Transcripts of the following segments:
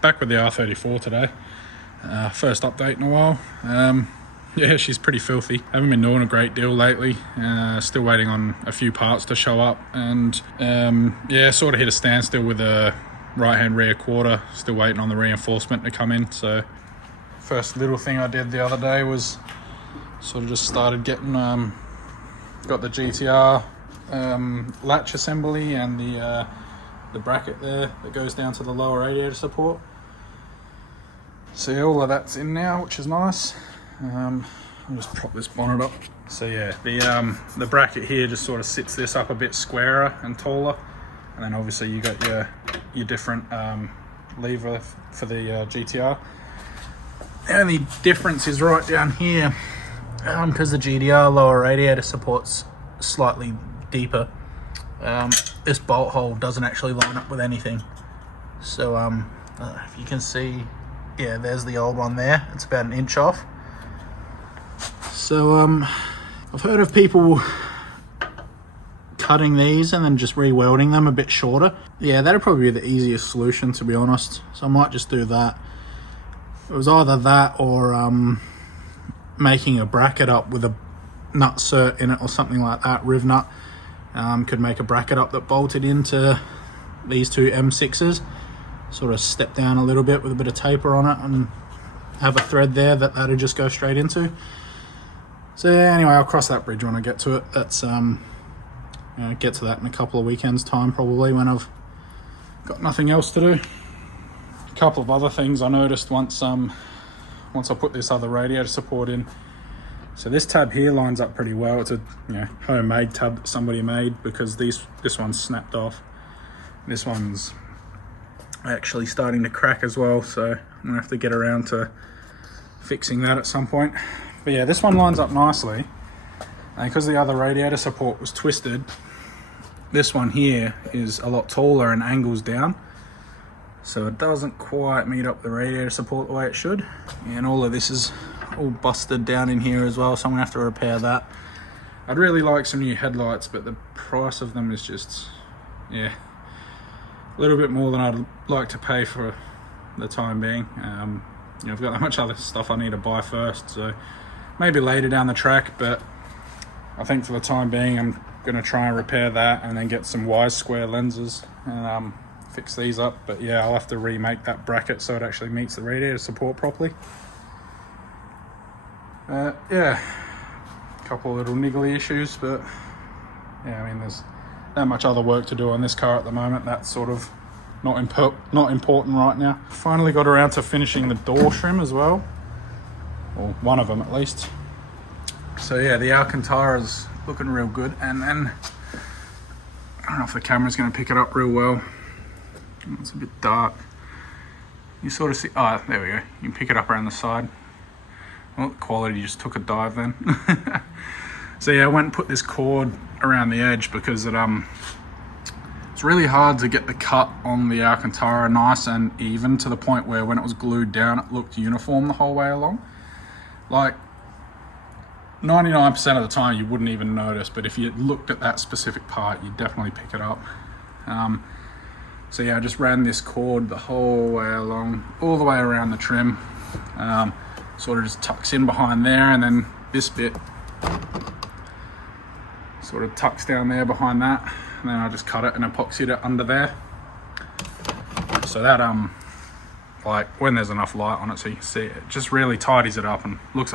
back with the R34 today. First update in a while. Yeah, she's pretty filthy. Haven't been doing a great deal lately. Still waiting on a few parts to show up, and yeah, sort of hit a standstill with the right-hand rear quarter. Still waiting on the reinforcement to come in. So first little thing I did the other day was sort of just started getting got the GTR latch assembly and the bracket there that goes down to the lower radiator support. So yeah, all of that's in now, which is nice. I'll just prop this bonnet up. So yeah, the bracket here just sort of sits this up a bit squarer and taller, and then obviously you got your different lever for the GTR. The only difference is right down here, because the GTR lower radiator support's slightly deeper. This bolt hole doesn't actually line up with anything. So if you can see, yeah, there's the old one there. It's about an inch off. So I've heard of people cutting these and then just re-welding them a bit shorter. Yeah, that'd probably be the easiest solution, to be honest. So I might just do that. It was either that or making a bracket up with a nut cert in it or something like that, riv nut. Could make a bracket up that bolted into these two M6s, sort of step down a little bit with a bit of taper on it and have a thread there that'll just go straight into. So yeah, anyway, I'll cross that bridge when I get to it. That's get to that in a couple of weekends time, probably, when I've got nothing else to do. A couple of other things I noticed once I put this other radiator support in. So this tab here lines up pretty well. It's a homemade tab that somebody made, because this one's snapped off. This one's actually starting to crack as well, so I'm gonna have to get around to fixing that at some point. But yeah, this one lines up nicely, and because the other radiator support was twisted, this one here is a lot taller and angles down, so it doesn't quite meet up the radiator support the way it should. And all of this is all busted down in here as well, so I'm gonna have to repair that. I'd really like some new headlights, but the price of them is just, yeah, a little bit more than I'd like to pay for the time being. I've got that much other stuff I need to buy first, so maybe later down the track, but I think for the time being I'm gonna try and repair that and then get some wide square lenses and fix these up. But yeah, I'll have to remake that bracket so it actually meets the radiator support properly. Yeah, a couple of little niggly issues, but yeah, I mean, there's that much other work to do on this car at the moment. That's sort of not important right now. Finally got around to finishing the door trim as well, or one of them at least. So yeah, the Alcantara's looking real good, and then I don't know if the camera's going to pick it up real well. It's a bit dark. You sort of see, oh, there we go. You can pick it up around the side. Well, the quality just took a dive then. So yeah, I went and put this cord around the edge because it's really hard to get the cut on the Alcantara nice and even to the point where when it was glued down it looked uniform the whole way along. Like 99% of the time you wouldn't even notice, but if you looked at that specific part you'd definitely pick it up. So yeah, I just ran this cord the whole way along, all the way around the trim. Sort of just tucks in behind there, and then this bit sort of tucks down there behind that, and then I just cut it and epoxied it under there, so that like when there's enough light on it so you can see it, it just really tidies it up and looks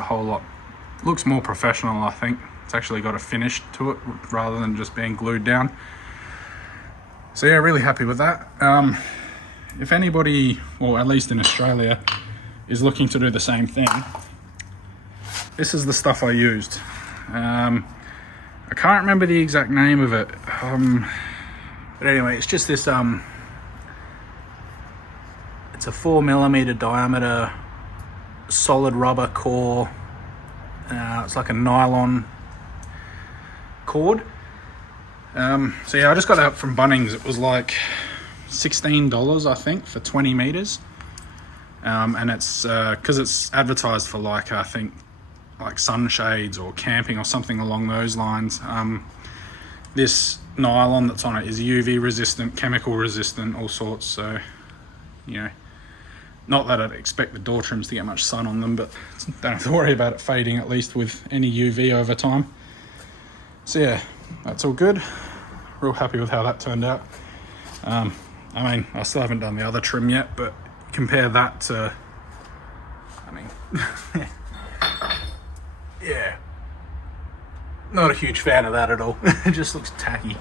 looks more professional. I think it's actually got a finish to it rather than just being glued down. So yeah, really happy with that. If anybody, or at least in Australia, is looking to do the same thing, this is the stuff I used. I can't remember the exact name of it, but anyway, it's just this it's a 4mm diameter solid rubber core. It's like a nylon cord. So yeah, I just got that from Bunnings. It was like $16 I think for 20 meters. And it's because it's advertised for like, I think like sunshades or camping or something along those lines. This nylon that's on it is UV resistant, chemical resistant, all sorts. So, you know, Not that I'd expect the door trims to get much sun on them, but don't have to worry about it fading, at least with any UV over time. So yeah, that's all good. Real happy with how that turned out. I mean, I still haven't done the other trim yet, but compare that to, I mean, yeah, not a huge fan of that at all. It just looks tacky.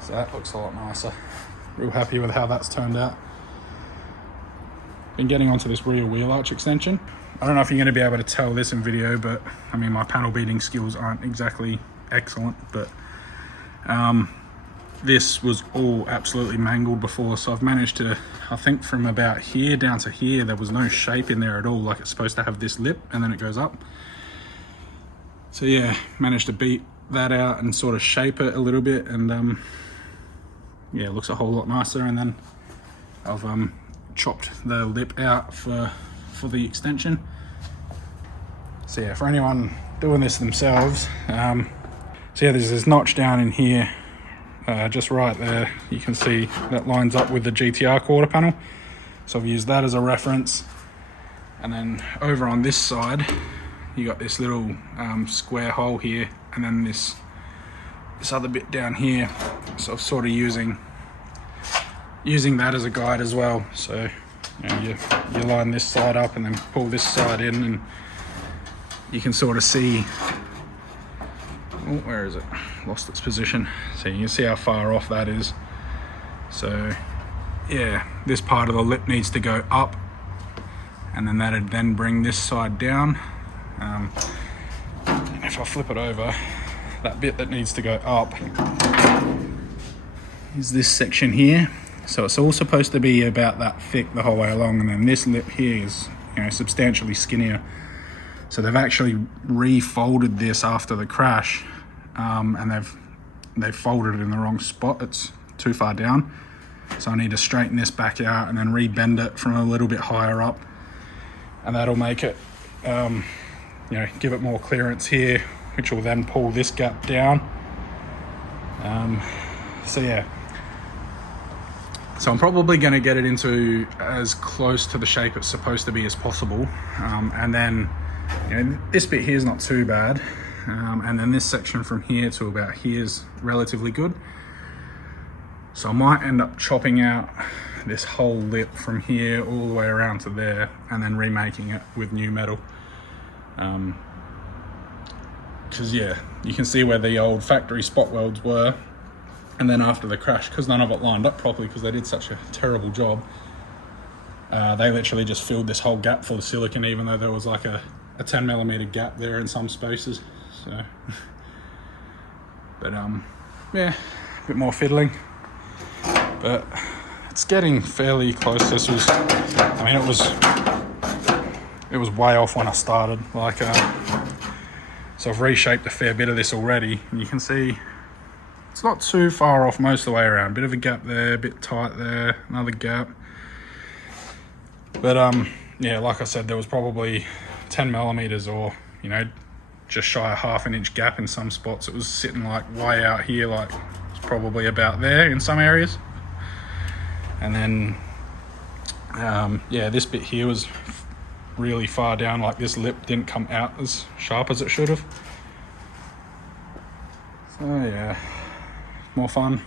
So that looks a lot nicer. Real happy with how that's turned out. Been getting onto this rear wheel arch extension. I don't know if you're going to be able to tell this in video, but I mean, my panel beating skills aren't exactly excellent, but this was all absolutely mangled before, so I've managed to, I think from about here down to here, there was no shape in there at all. Like, it's supposed to have this lip and then it goes up. So yeah, managed to beat that out and sort of shape it a little bit, and yeah, it looks a whole lot nicer. And then I've chopped the lip out for the extension. So yeah, for anyone doing this themselves, so yeah, there's this notch down in here, just right there. You can see that lines up with the GTR quarter panel, so I've used that as a reference. And then over on this side, you got this little square hole here, and then this other bit down here. So I'm sort of using that as a guide as well. So you know, you line this side up and then pull this side in, and you can sort of see, oh, where is it? Lost its position. So you can see how far off that is. So yeah, this part of the lip needs to go up, and then that'd then bring this side down. And if I flip it over, that bit that needs to go up is this section here. So it's all supposed to be about that thick the whole way along, and then this lip here is, you know, substantially skinnier. So they've actually refolded this after the crash, and they've folded it in the wrong spot. It's too far down, so I need to straighten this back out and then rebend it from a little bit higher up, and that'll make it, you know, give it more clearance here, which will then pull this gap down. So yeah, so I'm probably going to get it into as close to the shape it's supposed to be as possible, and then, you know, this bit here is not too bad, and then this section from here to about here is relatively good. So I might end up chopping out this whole lip from here all the way around to there, and then remaking it with new metal. Because yeah, you can see where the old factory spot welds were, and then after the crash, because none of it lined up properly because they did such a terrible job, they literally just filled this whole gap full of silicon, even though there was like a 10mm gap there in some spaces. So but yeah, a bit more fiddling, but it's getting fairly close. This was, I mean, it was way off when I started, like so I've reshaped a fair bit of this already, and you can see it's not too far off most of the way around. Bit of a gap there, a bit tight there, another gap. But yeah, like I said, there was probably 10mm, or, you know, just shy of ½ an inch gap in some spots. It was sitting like way out here, like it's probably about there in some areas. And then yeah, this bit here was really far down, like this lip didn't come out as sharp as it should have. So yeah, more fun.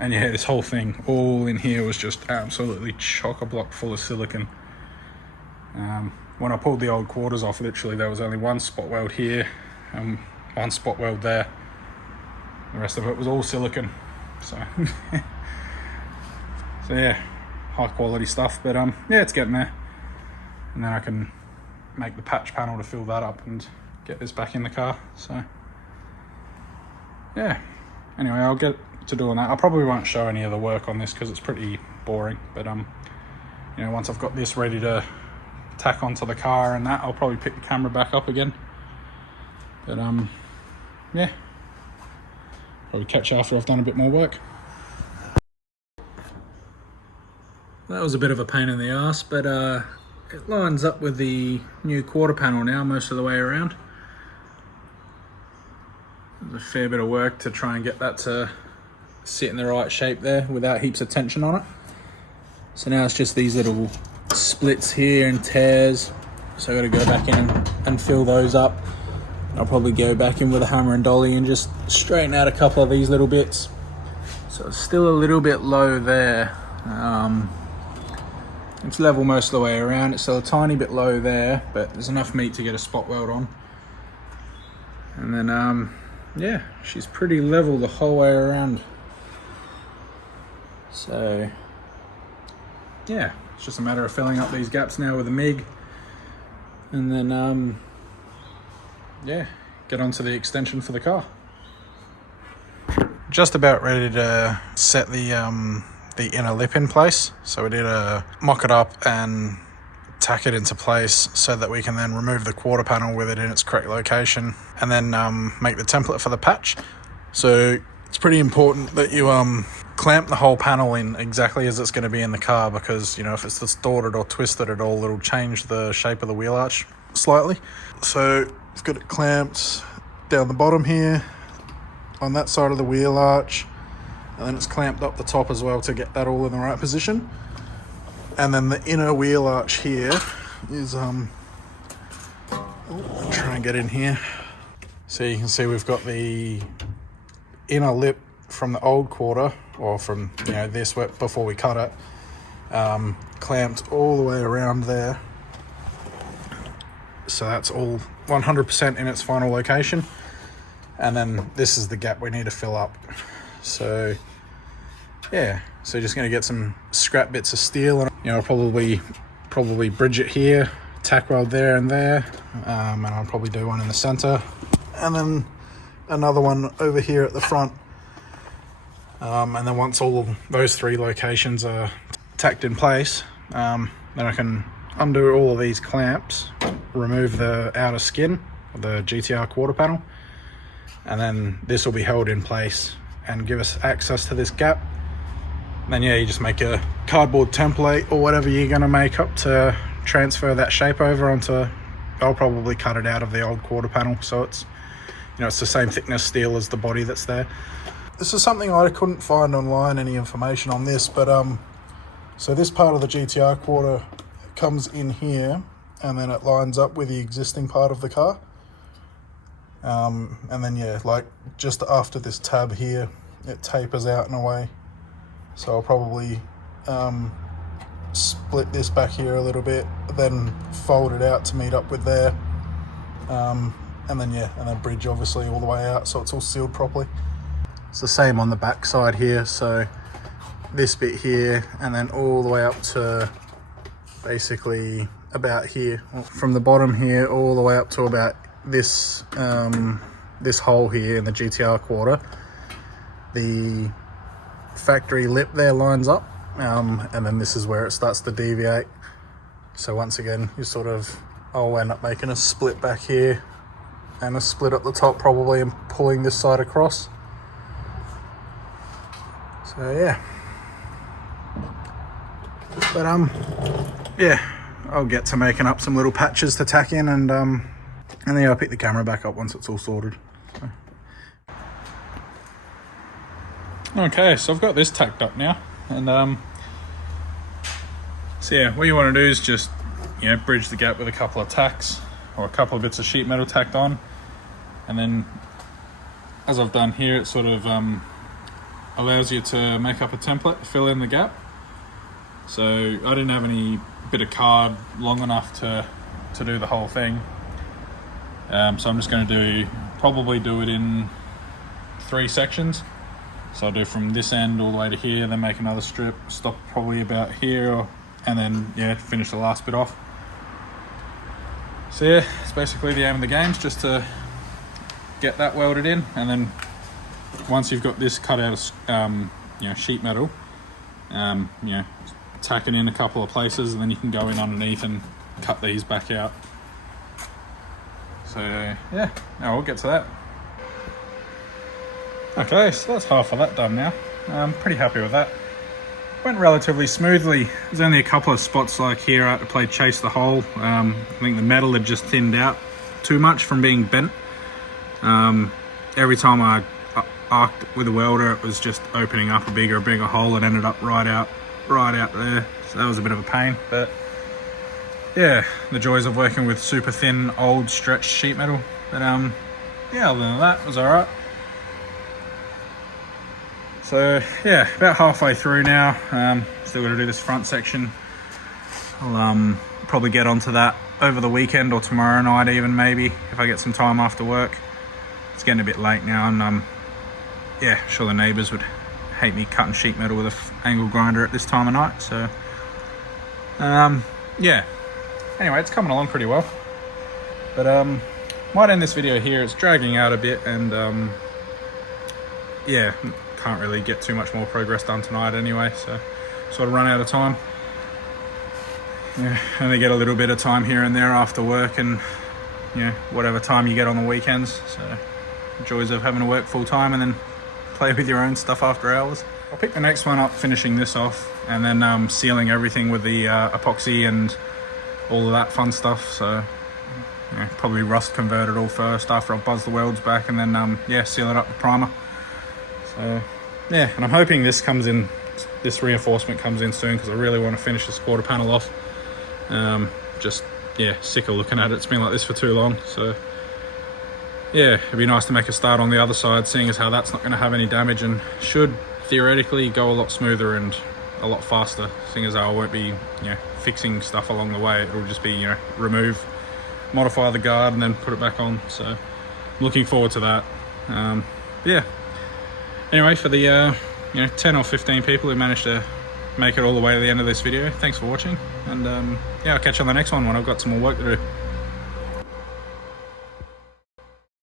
And yeah, this whole thing all in here was just absolutely chock-a-block full of silicon. When I pulled the old quarters off, literally there was only one spot weld here and one spot weld there. The rest of it was all silicon. So so yeah, high quality stuff, but yeah, it's getting there. And then I can make the patch panel to fill that up and get this back in the car. So yeah, anyway, I'll get to doing that. I probably won't show any of the work on this because it's pretty boring, but you know, once I've got this ready to tack onto the car and that, I'll probably pick the camera back up again. But yeah, probably catch you after I've done a bit more work. That was a bit of a pain in the ass, but it lines up with the new quarter panel now most of the way around. There's a fair bit of work to try and get that to sit in the right shape there without heaps of tension on it. So now it's just these little splits here and tears, so I got to go back in and fill those up. I'll probably go back in with a hammer and dolly and just straighten out a couple of these little bits. So it's still a little bit low there. It's level most of the way around. It's still a tiny bit low there, but there's enough meat to get a spot weld on. And then yeah, she's pretty level the whole way around. So yeah, it's just a matter of filling up these gaps now with a MIG, and then yeah, get onto the extension for the car. Just about ready to set the inner lip in place. So we need to mock it up and tack it into place so that we can then remove the quarter panel with it in its correct location, and then make the template for the patch. So it's pretty important that you clamp the whole panel in exactly as it's going to be in the car, because, you know, if it's distorted or twisted at all, it'll change the shape of the wheel arch slightly. So we've got it clamped down the bottom here on that side of the wheel arch, and then it's clamped up the top as well to get that all in the right position. And then the inner wheel arch here is I'll try and get in here. So you can see we've got the inner lip from the old quarter, or from, you know, this before we cut it, clamped all the way around there. So that's all 100% in its final location. And then this is the gap we need to fill up. So yeah, so just gonna get some scrap bits of steel, and, you know, probably bridge it here, tack weld there and there, and I'll probably do one in the center, and then another one over here at the front. And then once all those three locations are tacked in place, then I can undo all of these clamps, remove the outer skin of the GTR quarter panel, and then this will be held in place and give us access to this gap. And then yeah, you just make a cardboard template or whatever you're going to make up to transfer that shape over onto. I'll probably cut it out of the old quarter panel, so it's, you know, it's the same thickness steel as the body that's there. This is something I couldn't find online, any information on this, but so this part of the GTR quarter comes in here, and then it lines up with the existing part of the car. And then yeah, like just after this tab here, it tapers out in a way. So I'll probably split this back here a little bit, then fold it out to meet up with there. And then yeah, and then bridge obviously all the way out so it's all sealed properly. It's the same on the back side here, so this bit here and then all the way up to basically about here, from the bottom here all the way up to about this this hole here in the GTR quarter. The factory lip there lines up, and then this is where it starts to deviate. So once again, you sort of, I'll end up making a split back here and a split at the top probably, and pulling this side across. So yeah, but yeah, I'll get to making up some little patches to tack in, and then I'll pick the camera back up once it's all sorted. So. Okay, so I've got this tacked up now, and so yeah, what you want to do is just, you know, bridge the gap with a couple of tacks or a couple of bits of sheet metal tacked on, and then as I've done here, it sort of allows you to make up a template, fill in the gap. So I didn't have any bit of card long enough to do the whole thing, so I'm just going to probably do it in 3 sections. So I'll do from this end all the way to here, then make another strip, stop probably about here, and then yeah, finish the last bit off. So yeah, it's basically the aim of the game, is just to get that welded in, and then once you've got this cut out of you know, sheet metal, you know, tack it in a couple of places, and then you can go in underneath and cut these back out. So yeah, now we'll get to that. Okay, so that's half of that done now. I'm pretty happy with that. Went relatively smoothly. There's only a couple of spots like here I had to play chase the hole. I think the metal had just thinned out too much from being bent. Every time I arced with a welder, it was just opening up a bigger hole. It ended up right out there. So that was a bit of a pain, but yeah, the joys of working with super thin, old, stretched sheet metal. But yeah, other than that, it was alright. So yeah, about halfway through now. Still got to do this front section. I'll probably get onto that over the weekend or tomorrow night even, maybe, if I get some time after work. It's getting a bit late now, and yeah, I'm sure the neighbours would hate me cutting sheet metal with an angle grinder at this time of night. So yeah, anyway, it's coming along pretty well. But might end this video here. It's dragging out a bit, and yeah, can't really get too much more progress done tonight anyway, so sort of run out of time. Yeah, only get a little bit of time here and there after work, and you know, whatever time you get on the weekends. So joys of having to work full time and then play with your own stuff after hours. I'll pick the next one up, finishing this off, and then sealing everything with the epoxy and all of that fun stuff. So yeah, probably rust convert it all first after I buzz the welds back, and then yeah, seal it up with primer. So yeah, and I'm hoping this reinforcement comes in soon, because I really want to finish this quarter panel off. Just yeah, sick of looking at it. It's been like this for too long. So yeah, it'd be nice to make a start on the other side, seeing as how that's not going to have any damage and should theoretically go a lot smoother and a lot faster, seeing as how I won't be, you know, fixing stuff along the way. It'll just be, you know, remove, modify the guard, and then put it back on. So I'm looking forward to that. Yeah, anyway, for the you know, 10 or 15 people who managed to make it all the way to the end of this video, thanks for watching, and yeah, I'll catch you on the next one when I've got some more work to do.